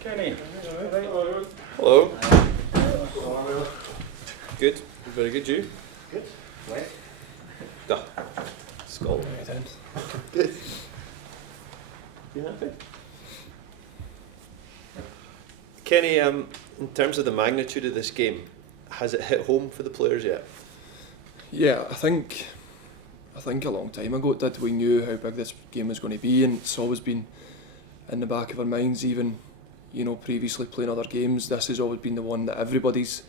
Kenny. Hello. Good. Very good. You? Good. Wet. Duh. Skull. Good. You happy? Kenny, in terms of the magnitude of this game, has it hit home for the players yet? Yeah, I think a long time ago it did. We knew how big this game was going to be, and it's always been in the back of our minds. Even, previously playing other games, this has always been the one that everybody's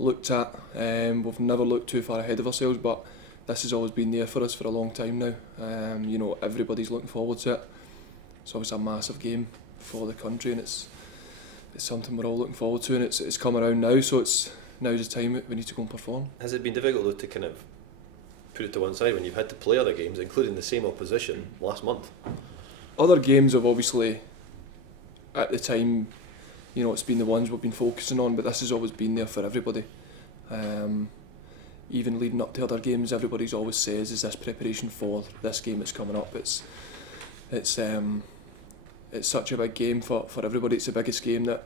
looked at. We've never looked too far ahead of ourselves, but this has always been there for us for a long time now. Everybody's looking forward to it. It's obviously a massive game for the country, and it's something we're all looking forward to, and it's come around now, so now's the time we need to go and perform. Has it been difficult though to kind of put it to one side when you've had to play other games, including the same opposition last month? Other games have obviously, at the time, it's been the ones we've been focusing on, but this has always been there for everybody. Even leading up to other games, everybody's always says, is this preparation for this game that's coming up? It's such a big game for everybody. It's the biggest game that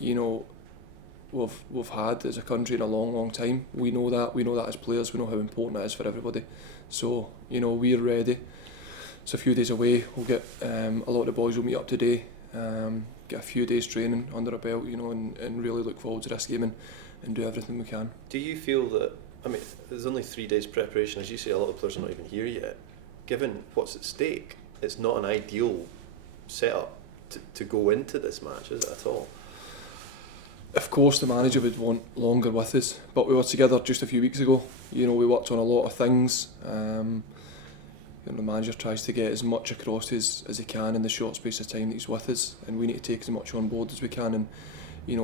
we've had as a country in a long time. We know that as players. We know how important it is for everybody. So we're ready. It's a few days away. We'll get a lot of the boys will meet up today. Get a few days training under our belt, and really look forward to this game and do everything we can. Do you feel that, there's only 3 days preparation, as you say, a lot of players are not even here yet. Given what's at stake, it's not an ideal setup to go into this match, is it at all? Of course the manager would want longer with us, but we were together just a few weeks ago. We worked on a lot of things. The manager tries to get as much across as he can in the short space of time that he's with us, and we need to take as much on board as we can and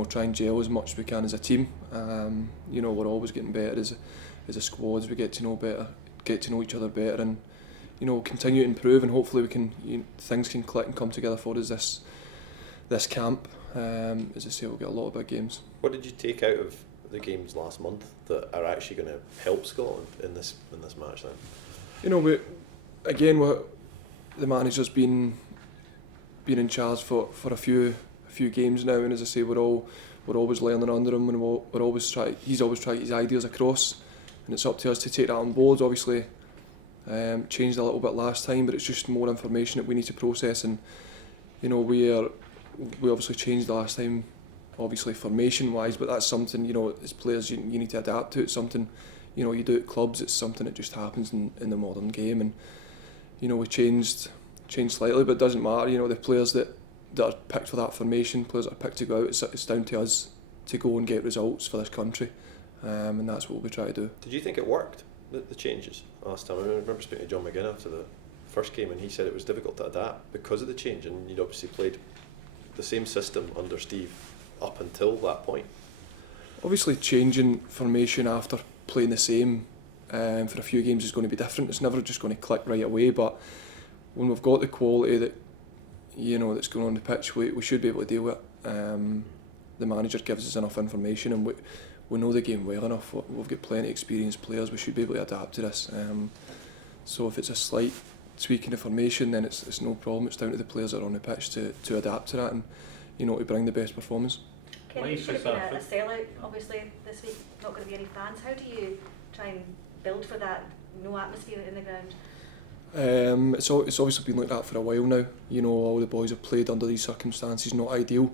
try and gel as much as we can as a team. We're always getting better as a squad as we get to know each other better, and continue to improve, and hopefully we can things can click and come together for us this camp. As I say, we'll get a lot of big games. What did you take out of the games last month that are actually going to help Scotland in this match then? The manager's been in charge for a few games now, and as I say, we're always learning under him, and he's always trying to get his ideas across, and it's up to us to take that on board. Obviously, changed a little bit last time, but it's just more information that we need to process, and we obviously changed the last time, obviously formation wise, but that's something as players you need to adapt to. It's something you do at clubs. It's something that just happens in the modern game, and we changed slightly, but it doesn't matter. The players that are picked for that formation, players that are picked to go out, it's down to us to go and get results for this country, and that's what we try to do. Did you think it worked, the changes last time? I remember speaking to John McGinn after the first game, and he said it was difficult to adapt because of the change, and you'd obviously played the same system under Steve up until that point. Obviously changing formation after playing the same for a few games is going to be different. It's never just going to click right away, but when we've got the quality that that's going on the pitch, we should be able to deal with it. The manager gives us enough information, and we know the game well enough. We've got plenty of experienced players. We should be able to adapt to this. So if it's a slight tweak in the formation, then it's no problem. It's down to the players that are on the pitch to adapt to that and to bring the best performance. Kenny, it's been a sellout obviously this week, not going to be any fans. How do you try and build for that, no atmosphere in the ground? It's obviously been like that for a while now. All the boys have played under these circumstances, not ideal.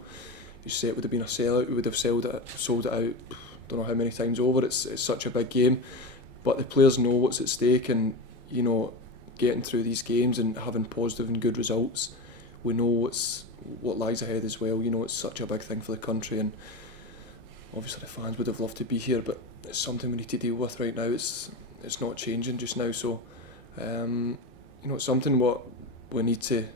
You say it would have been a sellout, we would have sold it out don't know how many times over. It's such a big game, but the players know what's at stake, and getting through these games and having positive and good results, we know what lies ahead as well. It's such a big thing for the country, and obviously the fans would have loved to be here, but it's something we need to deal with right now. It's not changing just now, so it's something what we need to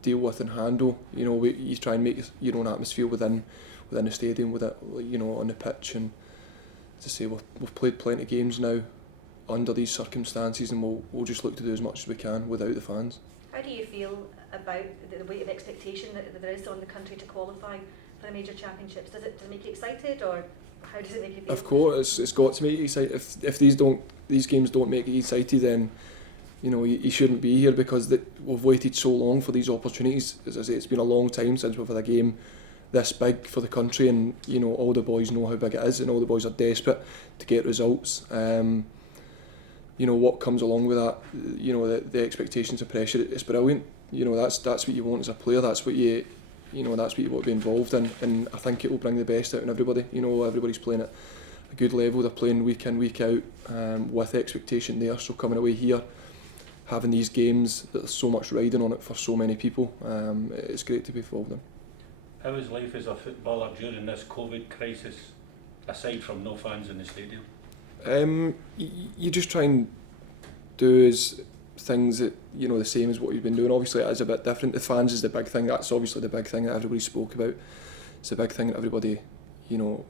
deal with and handle. You try and make your own atmosphere within the stadium, with it, on the pitch, and as I say, we've played plenty of games now under these circumstances, and we'll just look to do as much as we can without the fans. How do you feel about the weight of expectation that there is on the country to qualify for the major championships? Does it make you excited, or how does it make you feel? Of course, it's got to make you excited. If these games don't make you excited, then you shouldn't be here, because we've waited so long for these opportunities. As I say, it's been a long time since we've had a game this big for the country, and you know all the boys know how big it is, and all the boys are desperate to get results. You know what comes along with that. You know the expectations of pressure. It's brilliant. You know that's what you want as a player. That's what you know that's what you want to be involved in, and I think it will bring the best out in everybody. You know everybody's playing at a good level. They're playing week in week out with expectation there. So coming away here, having these games that there's so much riding on it for so many people, it's great to be involved in. How is life as a footballer during this COVID crisis, aside from no fans in the stadium? You just try and do things that you know the same as what you've been doing. Obviously, it is a bit different. The fans is the big thing. That's obviously the big thing that everybody spoke about. It's the big thing that everybody, you know,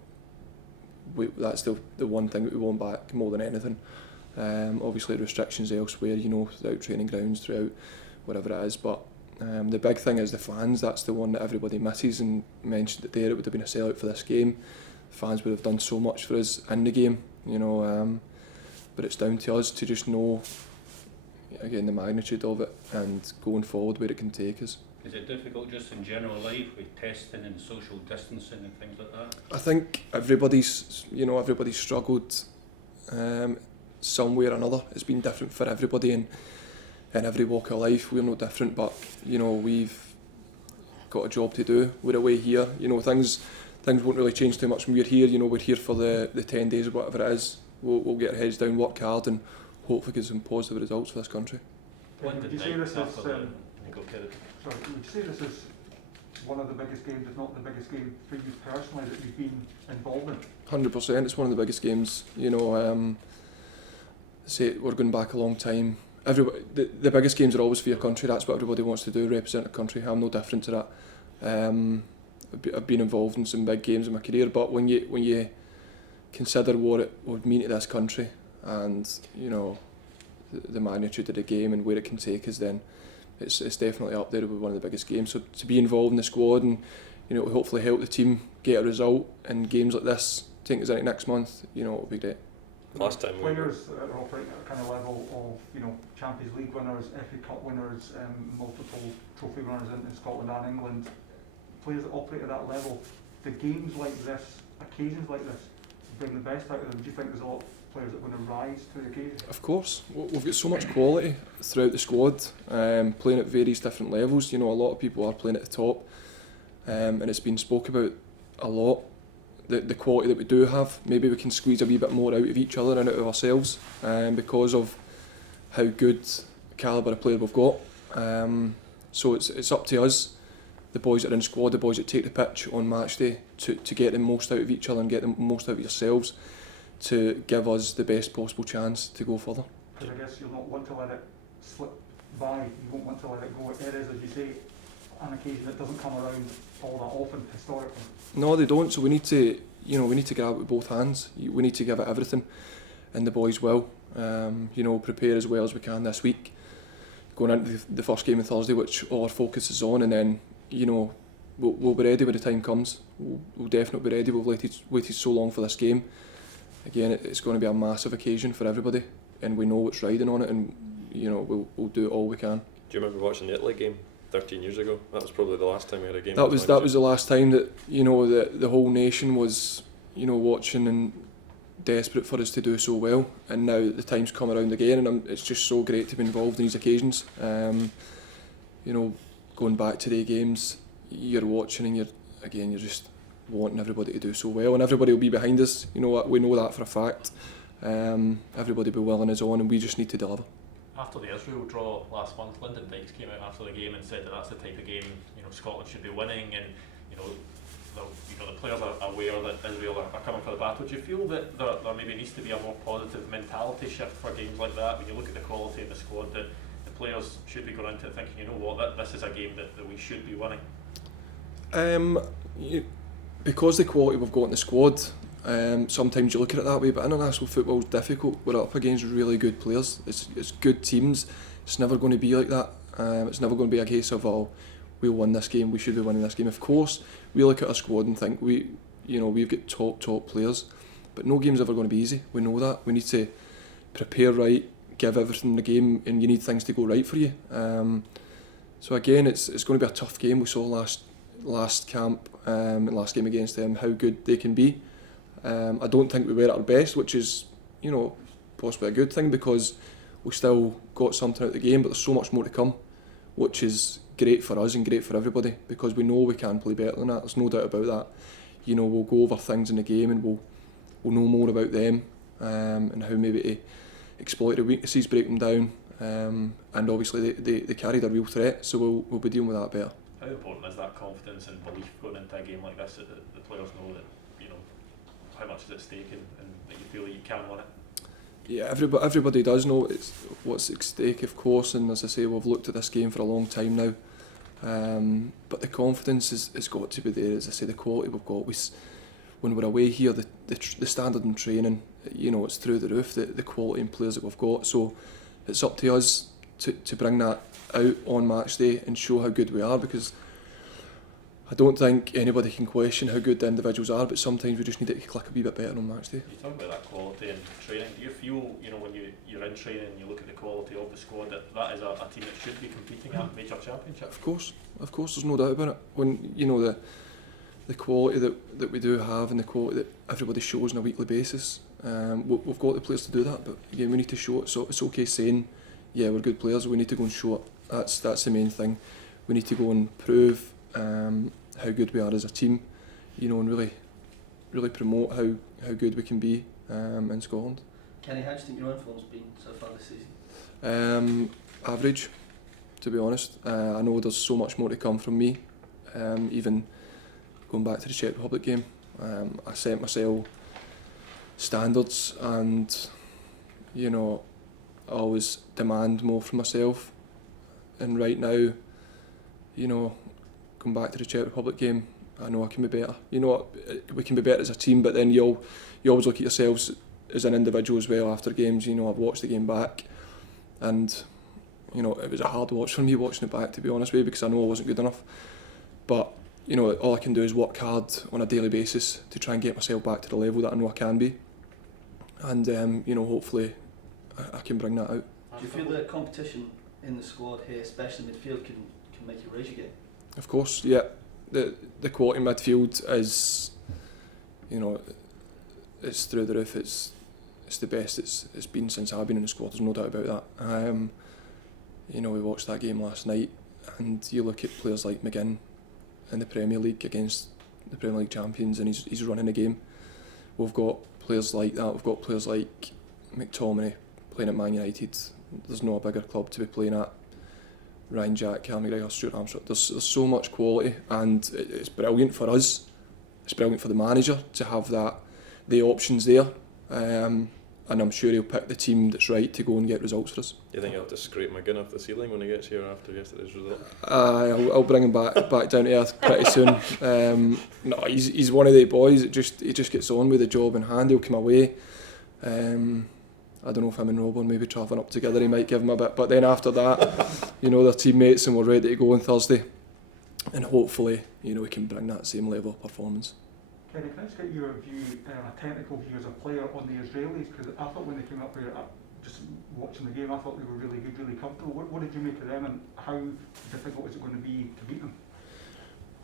that's the one thing that we want back more than anything. Obviously, restrictions elsewhere, you know, throughout training grounds, throughout whatever it is. But the big thing is the fans. That's the one that everybody misses, and mentioned it there. It would have been a sellout for this game. The fans would have done so much for us in the game, you know. But it's down to us to just know, again, the magnitude of it and going forward where it can take us. Is it difficult just in general life with testing and social distancing and things like that? I think everybody's struggled somewhere or another. It's been different for everybody in every walk of life. We're no different, but you know we've got a job to do. We're away here. You know things won't really change too much when we're here. You know we're here for the 10 days or whatever it is. We'll get our heads down, work hard, and hopefully get some positive results for this country. Would you say this is one of the biggest games, if not the biggest game for you personally that you've been involved in? 100%. It's one of the biggest games. You know, say we're going back a long time. The biggest games are always for your country. That's what everybody wants to do, represent a country. I'm no different to that. I've been involved in some big games in my career, but when you consider what it would mean to this country, and you know the magnitude of the game and where it can take us, then it's definitely up there with one of the biggest games. So to be involved in the squad and you know hopefully help the team get a result in games like this, take us into next month, you know it'll be great. Last time players that are operating at a kind of level of you know Champions League winners, FA Cup winners, multiple trophy winners in Scotland and England, players that operate at that level, the games like this, occasions like this, bring the best out of them. Do you think there's a lot of players that want to rise to the occasion? Of course, we've got so much quality throughout the squad, playing at various different levels. You know, a lot of people are playing at the top, and it's been spoke about a lot. The quality that we do have, maybe we can squeeze a wee bit more out of each other and out of ourselves, because of how good calibre of player we've got. So it's up to us, the boys that are in squad, the boys that take the pitch on match day, to get the most out of each other and get the most out of yourselves, to give us the best possible chance to go further. Because I guess you'll not want to let it slip by, you won't want to let it go. It is, as you say, an occasion that doesn't come around all that often historically. No, they don't, so we need to grab it with both hands. We need to give it everything, and the boys will. Prepare as well as we can this week, going into the first game on Thursday, which all our focus is on, and then we'll be ready when the time comes. We'll definitely be ready. We've waited so long for this game. Again, it's going to be a massive occasion for everybody, and we know what's riding on it, and we'll do all we can. Do you remember watching the Italy game 13 years ago? That was probably the last time we had a game. That was the last time that the whole nation was watching and desperate for us to do so well, and now the time's come around again, and it's just so great to be involved in these occasions. Going back to the games, you're watching and you're just wanting everybody to do so well, and everybody will be behind us. We know that for a fact. Everybody will be willing us on, and we just need to deliver. After the Israel draw last month, Lyndon Dykes came out after the game and said that that's the type of game Scotland should be winning, and the players are aware that Israel are coming for the battle. Do you feel that there maybe needs to be a more positive mentality shift for games like that? When you look at the quality of the squad, that the players should be going into it thinking, this is a game that we should be winning? Because the quality we've got in the squad, sometimes you look at it that way, but international football is difficult. We're up against really good players. It's good teams. It's never going to be like that. It's never going to be a case of, we'll win this game, we should be winning this game. Of course, we look at our squad and think we've got top players, but no game's ever going to be easy. We know that. We need to prepare right, give everything in the game, and you need things to go right for you. So again, it's going to be a tough game. We saw last camp and last game against them how good they can be. I don't think we were at our best, which is, you know, possibly a good thing because we still got something out of the game, but there's so much more to come, which is great for us and great for everybody because we know we can play better than that. There's no doubt about that. You know, we'll go over things in the game and we'll know more about them and how maybe to exploit their weaknesses, break them down, and obviously they carried a real threat, so we'll be dealing with that better. How important is that confidence and belief going into a game like this that the players know that, you know, how much is at stake and that you feel that you can win it? Yeah, everybody does know what's at stake, of course, and as I say, we've looked at this game for a long time now. But the confidence has got to be there. As I say, the quality we've got. When we're away here, the standard in training, you know, it's through the roof. The quality in players that we've got. So it's up to us to bring that out on match day and show how good we are, because I don't think anybody can question how good the individuals are, but sometimes we just need it to click a wee bit better on match day. You talk about that quality in training. Do you feel, you know, when you're in training and you look at the quality of the squad, that is a team that should be competing at major championship? Of course, there's no doubt about it. When you know the quality that we do have and the quality that everybody shows on a weekly basis, we've got the players to do that. But again, we need to show it. So it's okay saying, yeah, we're good players. We need to go and show it. That's the main thing. We need to go and prove how good we are as a team, you know, and really promote how good we can be in Scotland. Kenny, how do you think your influence has been so far this season? Average, to be honest. I know there's so much more to come from me. Even going back to the Czech Republic game, I set myself standards, and you know, I always demand more from myself. And right now, you know, going back to the Czech Republic game, I know I can be better. You know, we can be better as a team, but then you always look at yourselves as an individual as well after games. You know, I've watched the game back, and you know, it was a hard watch for me watching it back, to be honest with you, because I know I wasn't good enough. But you know, all I can do is work hard on a daily basis to try and get myself back to the level that I know I can be, and you know, hopefully I can bring that out. Do you feel the competition in the squad here, especially midfield, can make you raise your game? Of course, yeah. The quality in midfield is, you know, it's through the roof. It's the best it's been since I've been in the squad. There's no doubt about that. You know, we watched that game last night, and you look at players like McGinn in the Premier League against the Premier League champions, and he's running the game. We've got players like that. We've got players like McTominay playing at Man United. There's no bigger club to be playing at. Ryan Jack, Cal McGregor, Stuart Armstrong. There's so much quality, and it's brilliant for us. It's brilliant for the manager to have the options there, and I'm sure he'll pick the team that's right to go and get results for us. Do you think he'll have to scrape McGinn off the ceiling when he gets here after yesterday's result? I'll bring him back down to earth pretty soon. No, he's one of the boys. He just gets on with the job in hand. He'll come away. I don't know if him and Robin maybe travelling up together, he might give him a bit, but then after that, you know, they're teammates and we're ready to go on Thursday, and hopefully, you know, we can bring that same level of performance. Kenny, can I just get your view, a technical view as a player on the Israelis? Because I thought when they came up here, just watching the game, I thought they were really good, really comfortable. What did you make of them, and how difficult is it going to be to beat them?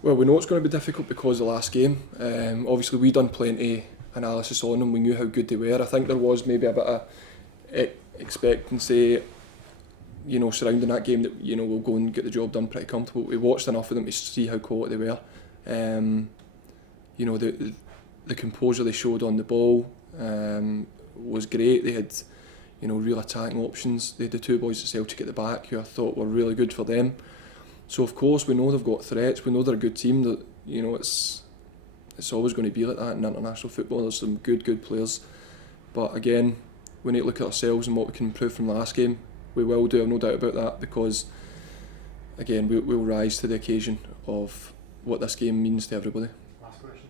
Well, we know it's going to be difficult because of the last game. Obviously, we done plenty analysis on them. We knew how good they were. I think there was maybe a bit of expectancy, you know, surrounding that game, that, you know, we'll go and get the job done pretty comfortable. We watched enough of them to see how quality they were. You know, the composure they showed on the ball was great. They had, you know, real attacking options. They had the two boys at Celtic at the back who I thought were really good for them. So of course we know they've got threats. We know they're a good team. That, you know, it's always going to be like that in international football. There's some good players, but again, we need to look at ourselves and what we can improve from the last game. We will do, I've no doubt about that, because again, we'll rise to the occasion of what this game means to everybody. Last question.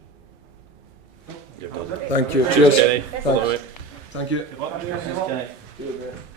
You've done. Thank you. Cheers. Kenny. Thank you. Good luck. Thanks, Kenny.